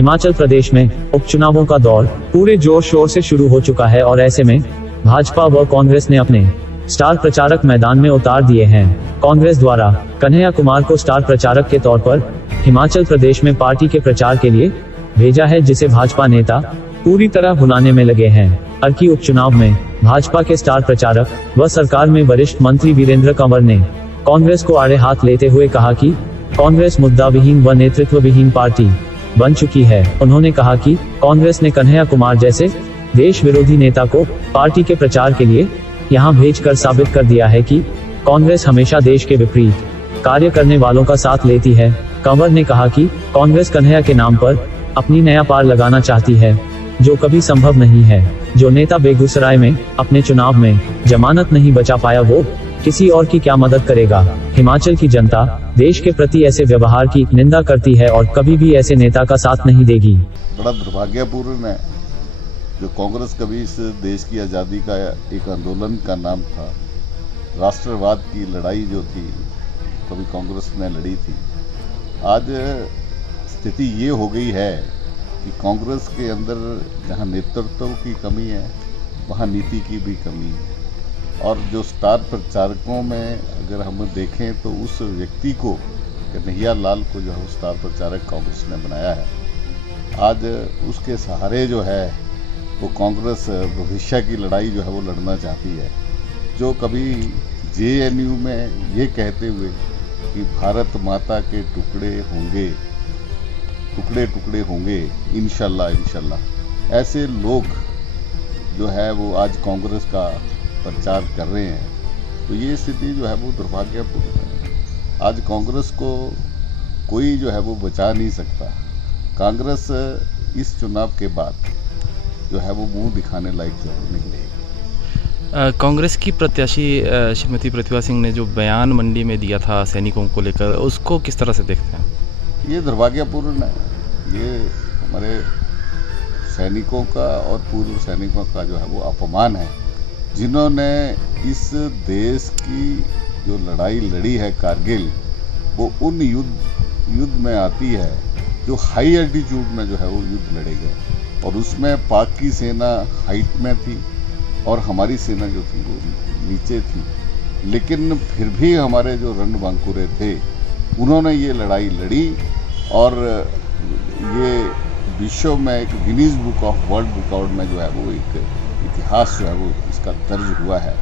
हिमाचल प्रदेश में उपचुनावों का दौर पूरे जोर शोर से शुरू हो चुका है और ऐसे में भाजपा व कांग्रेस ने अपने स्टार प्रचारक मैदान में उतार दिए हैं। कांग्रेस द्वारा कन्हैया कुमार को स्टार प्रचारक के तौर पर हिमाचल प्रदेश में पार्टी के प्रचार के लिए भेजा है, जिसे भाजपा नेता पूरी तरह भुनाने में लगे हैं। अर्की उपचुनाव में भाजपा के स्टार प्रचारक व सरकार में वरिष्ठ मंत्री वीरेंद्र कंवर ने कांग्रेस को आड़े हाथ लेते हुए कहा कि कांग्रेस मुद्दा विहीन व नेतृत्व विहीन पार्टी बन चुकी है। उन्होंने कहा कि कांग्रेस ने कन्हैया कुमार जैसे देश विरोधी नेता को पार्टी के प्रचार के लिए यहां भेजकर साबित कर दिया है कि कांग्रेस हमेशा देश के विपरीत कार्य करने वालों का साथ लेती है। कंवर ने कहा कि कांग्रेस कन्हैया के नाम पर अपनी नया पार लगाना चाहती है, जो कभी संभव नहीं है। जो नेता बेगूसराय में अपने चुनाव में जमानत नहीं बचा पाया, वो किसी और की क्या मदद करेगा। हिमाचल की जनता देश के प्रति ऐसे व्यवहार की निंदा करती है और कभी भी ऐसे नेता का साथ नहीं देगी। बड़ा दुर्भाग्यपूर्ण है जो कांग्रेस कभी इस देश की आज़ादी का एक आंदोलन का नाम था, राष्ट्रवाद की लड़ाई जो थी कभी कांग्रेस ने लड़ी थी। आज स्थिति ये हो गई है कि कांग्रेस के अंदर जहाँ नेतृत्व की कमी है, वहाँ नीति की भी कमी है। और जो स्टार प्रचारकों में अगर हम देखें तो उस व्यक्ति को, कन्हैया लाल को जो है स्टार प्रचारक कांग्रेस ने बनाया है। आज उसके सहारे जो है वो कांग्रेस भविष्य की लड़ाई जो है वो लड़ना चाहती है। जो कभी JNU में ये कहते हुए कि भारत माता के टुकड़े टुकड़े होंगे इंशाल्लाह, ऐसे लोग जो है वो आज कांग्रेस का प्रचार कर रहे हैं, तो ये स्थिति जो है वो दुर्भाग्यपूर्ण है। आज कांग्रेस को कोई जो है वो बचा नहीं सकता। कांग्रेस इस चुनाव के बाद जो है वो मुंह दिखाने लायक जो नहीं रहेगी। कांग्रेस की प्रत्याशी श्रीमती प्रतिभा सिंह ने जो बयान मंडी में दिया था सैनिकों को लेकर, उसको किस तरह से देखते हैं? ये दुर्भाग्यपूर्ण है। ये हमारे सैनिकों का और पूर्व सैनिकों का जो है वो अपमान है, जिन्होंने इस देश की जो लड़ाई लड़ी है कारगिल, वो उन युद्ध में आती है जो हाई एल्टीट्यूड में जो है वो युद्ध लड़े गए, और उसमें पाक की सेना हाइट में थी और हमारी सेना जो थी वो नीचे थी। लेकिन फिर भी हमारे जो रणबांकुरे थे उन्होंने ये लड़ाई लड़ी, और ये विश्व में एक Guinness book of world record में जो है वो एक इतिहास जो है वो इसका दर्ज हुआ है।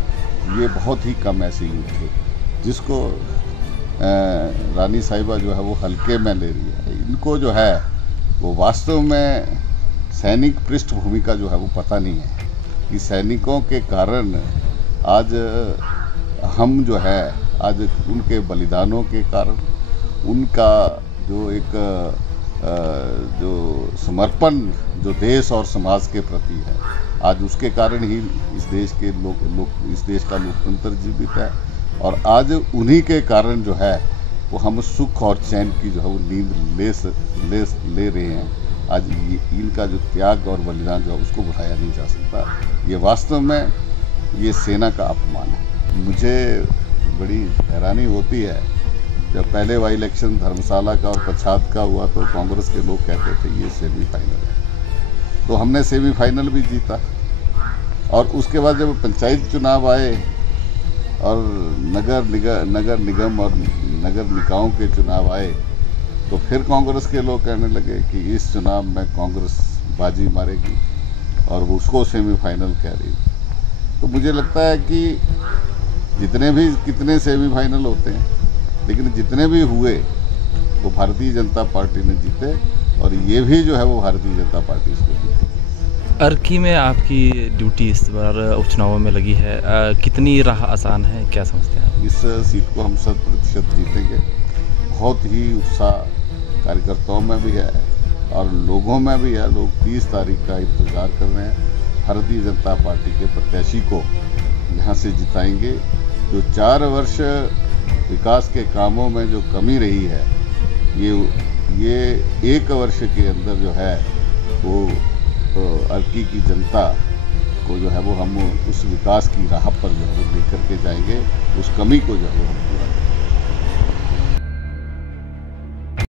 ये बहुत ही कम ऐसे युद्ध थे जिसको रानी साहिबा जो है वो हल्के में ले रही है। इनको जो है वो वास्तव में सैनिक पृष्ठभूमि का जो है वो पता नहीं है कि सैनिकों के कारण आज हम जो है आज उनके बलिदानों के कारण, उनका जो एक जो समर्पण जो देश और समाज के प्रति है, आज उसके कारण ही इस देश के इस देश का लोकतंत्र जीवित है। और आज उन्हीं के कारण जो है वो हम सुख और चैन की जो है वो नींद ले रहे हैं। आज इनका जो त्याग और बलिदान जो है उसको भुलाया नहीं जा सकता। ये वास्तव में ये सेना का अपमान है। मुझे बड़ी हैरानी होती है जब पहले वाई इलेक्शन धर्मशाला का और पच्छाद का हुआ तो कांग्रेस के लोग कहते थे ये सेमीफाइनल है, तो हमने सेमीफाइनल भी जीता। और उसके बाद जब पंचायत चुनाव आए और नगर निगम और नगर निकायों के चुनाव आए, तो फिर कांग्रेस के लोग कहने लगे कि इस चुनाव में कांग्रेस बाजी मारेगी और वो उसको सेमीफाइनल कह रही। तो मुझे लगता है कि कितने सेमीफाइनल होते हैं, लेकिन जितने भी हुए वो भारतीय जनता पार्टी ने जीते, और ये भी जो है वो भारतीय जनता पार्टी इसको जीते। अर्की में आपकी ड्यूटी इस बार उपचुनावों में लगी है, कितनी राह आसान है, क्या समझते हैं? इस सीट को हम 100% जीतेंगे। बहुत ही उत्साह कार्यकर्ताओं में भी है और लोगों में भी है। लोग 30 तारीख का इंतज़ार कर रहे हैं। भारतीय जनता पार्टी के प्रत्याशी को यहाँ से जिताएंगे। जो 4 वर्ष विकास के कामों में जो कमी रही है, ये 1 वर्ष के अंदर जो है वो अर्की की जनता को जो है वो हम उस विकास की राह पर जो है वो लेकर के जाएंगे। उस कमी को जो है वो हम पूरा